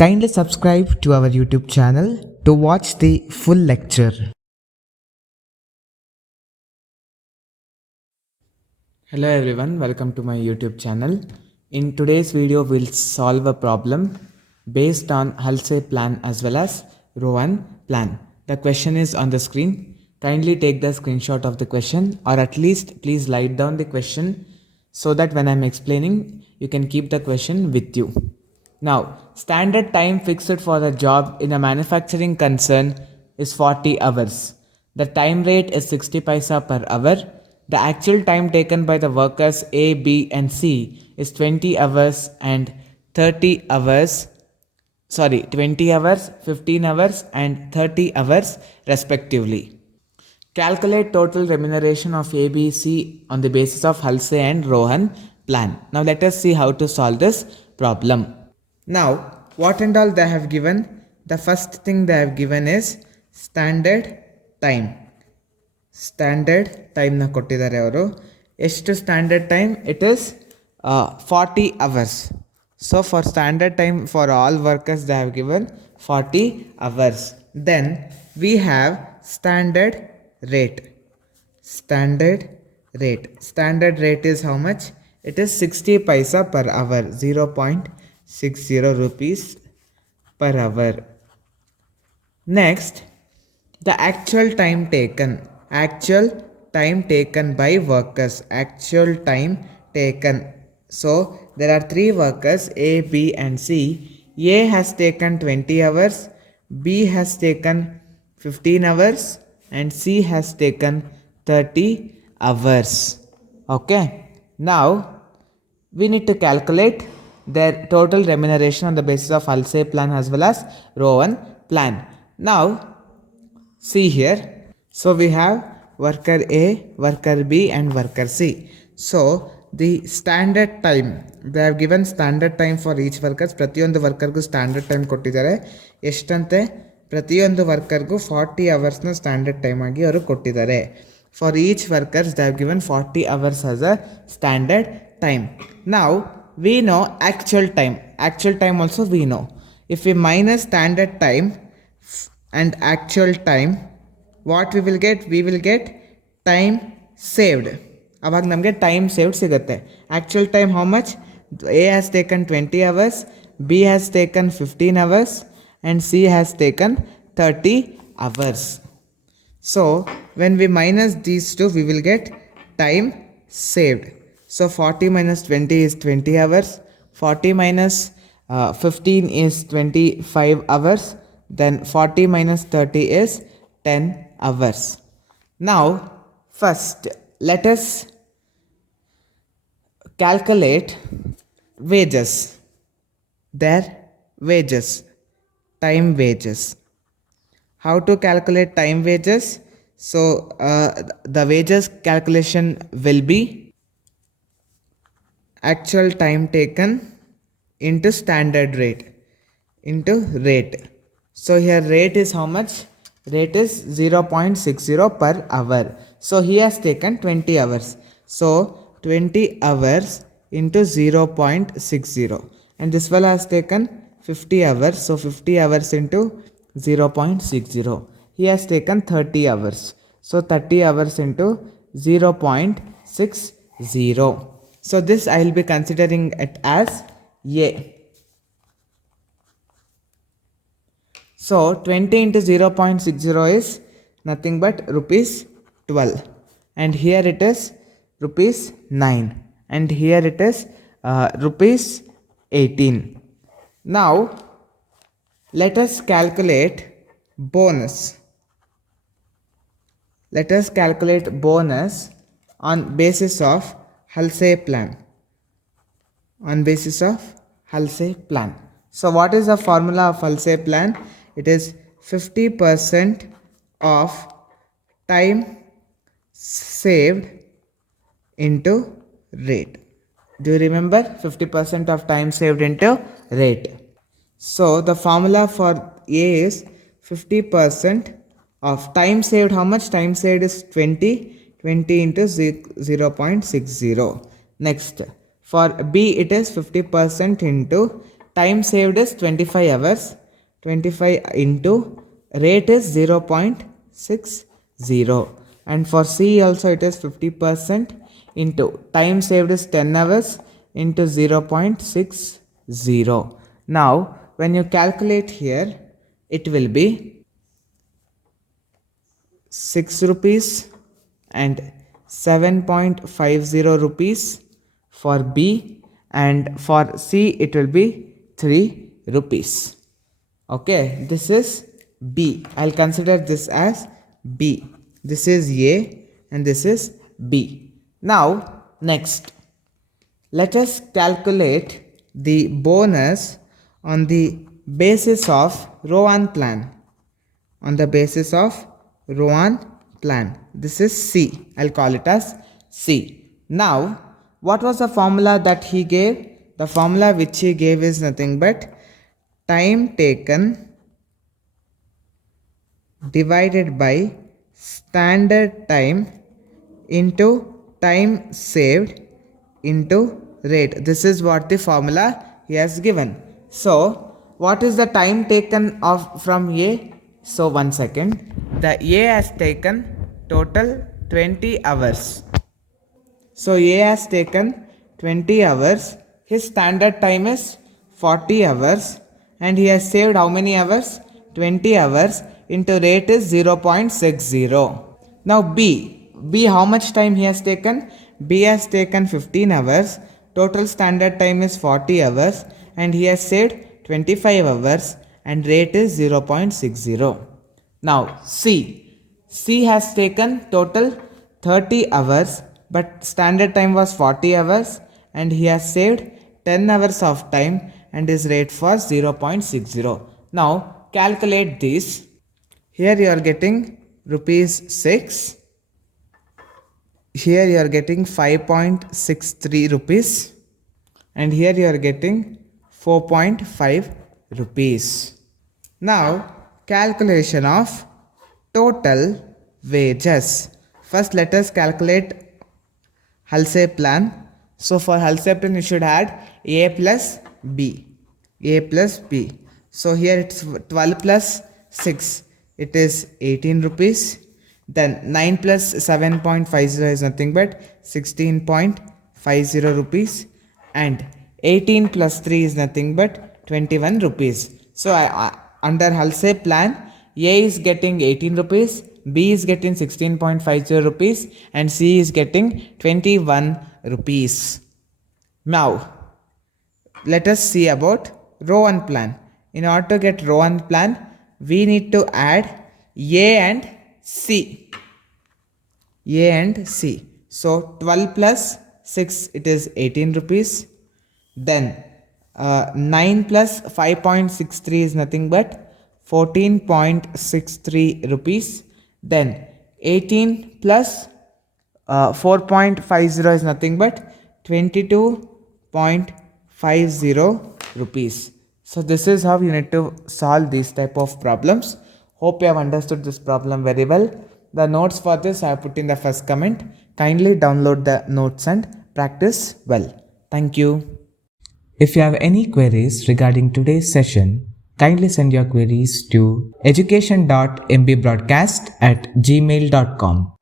Kindly subscribe to our YouTube channel to watch the full lecture. Hello everyone, welcome to my YouTube channel. In today's video, we'll solve a problem based on Halsey plan as well as Rowan plan. The question is on the screen. Kindly take the screenshot of the question, or at least please write down the question so that when I'm explaining, you can keep the question with you. Now, standard time fixed for a job in a manufacturing concern is 40 hours. The time rate is 60 paisa per hour. The actual time taken by the workers A, B and C is 20 hours and 30 hours. 20 hours, 15 hours and 30 hours respectively. Calculate total remuneration of ABC on the basis of Halsey and Rowan plan. Now let us see how to solve this problem. Now, what and all they have given? The first thing they have given is standard time. Standard time na kottidare avaru. Eshtu standard time? It is 40 hours. So for standard time for all workers they have given 40 hours. Then we have standard rate. Standard rate is how much? It is 60 paisa per hour, 0.60 rupees per hour. Next, the actual time taken by workers. Actual time taken. So there are three workers A, B and C. A has taken 20 hours, B has taken 15 hours and C has taken 30 hours. Okay, now we need to calculate their total remuneration on the basis of Halsey plan as well as Rowan plan. Now see here, so we have worker A, worker B and worker C. So the standard time, they have given standard time for each workers. ಪ್ರತಿಯೊಂದು ವರ್ಕರ್ಗೂ standard time ಕೊಟ್ಟಿದ್ದಾರೆ. ಎಷ್ಟಂತೆ? ಪ್ರತಿಯೊಂದು ವರ್ಕರ್ಗೂ 40 hours standard time ಆಗಿ ಅವರು ಕೊಟ್ಟಿದ್ದಾರೆ. For each workers they have given 40 hours as a standard time. Now we know actual time also we know. If we minus standard time and actual time, what we will get? We will get time saved. ಅವಾಗ ನಮಗೆ time saved ಸಿಗುತ್ತೆ. Actual time how much? A has taken 20 hours, B has taken 15 hours and C has taken 30 hours. So when we minus these two, we will get time saved. So 40 minus 20 is 20 hours. 40 minus 15 is 25 hours. Then 40 minus 30 is 10 hours. Now first let us calculate wages. Their wages, time wages. How to calculate time wages? So the wages calculation will be actual time taken into standard rate into rate. So here rate is how much? Rate is 0.60 per hour. So he has taken 20 hours. So 20 hours into 0.60 and this fellow has taken 50 hours. So 50 hours into 0.60. He has taken 30 hours. So 30 hours into 0.60. So this I will be considering it as A. So 20 into 0.60 is nothing but rupees 12 and here it is rupees 9 and here it is rupees 18. Now let us calculate bonus. Let us calculate bonus on basis of Halsey plan. On basis of Halsey plan. So what is the formula of Halsey plan? It is 50% of time saved into rate. Do you remember? 50% of time saved into rate. So the formula for A is 50% of time saved. How much time saved is 20? 20 into 0.60. Next, for B it is 50% into time saved is 25 hours. 25 into rate is 0.60, and for C also it is 50% into time saved is 10 hours into 0.60. Now when you calculate here, it will be 6 rupees and 7.50 rupees for B, and for C it will be 3 rupees. Okay, this is B. I'll consider this as B. This is A and this is B. Now next, let us calculate the bonus on the basis of Rowan plan. On the basis of Rowan plan, this is C. I'll call it as C. Now what was the formula that he gave? The formula which he gave is nothing but time taken divided by standard time into time saved into rate. This is what the formula he has given. So what is the time taken of from A? So 1 second, the A has taken total 20 hours. So A has taken 20 hours. His standard time is 40 hours and he has saved how many hours? 20 hours into rate is 0.60. Now B how much time he has taken? B has taken 15 hours. Total standard time is 40 hours and he has saved 25 hours and rate is 0.60. Now C has taken total 30 hours, but standard time was 40 hours and he has saved 10 hours of time and his rate was 0.60. Now calculate this. Here you are getting rupees 6. Here you are getting 5.63 rupees and here you are getting 4.5 rupees. Now calculation of total wages. First let us calculate Halsey plan. So for Halsey plan you should add A plus B. A plus B. So here it's 12 plus 6. It is 18 rupees. Then 9 plus 7.50 is nothing but 16.50 rupees. And 18 plus 3 is nothing but 21 rupees. So under Halsey plan, A is getting 18 rupees, B is getting 16.50 rupees and C is getting 21 rupees. Now let us see about Rowan plan. In order to get Rowan plan, we need to add A and C. A and C. So 12 plus 6 it is 18 rupees. Then 9 plus 5.63 is nothing but 14.63 rupees. Then 18 plus 4.50 is nothing but 22.50 rupees. So this is how you need to solve these type of problems. Hope you have understood this problem very well. The notes for this I have put in the first comment. Kindly download the notes and practice well. Thank you. If you have any queries regarding today's session, kindly send your queries to education.mbroadcast@gmail.com.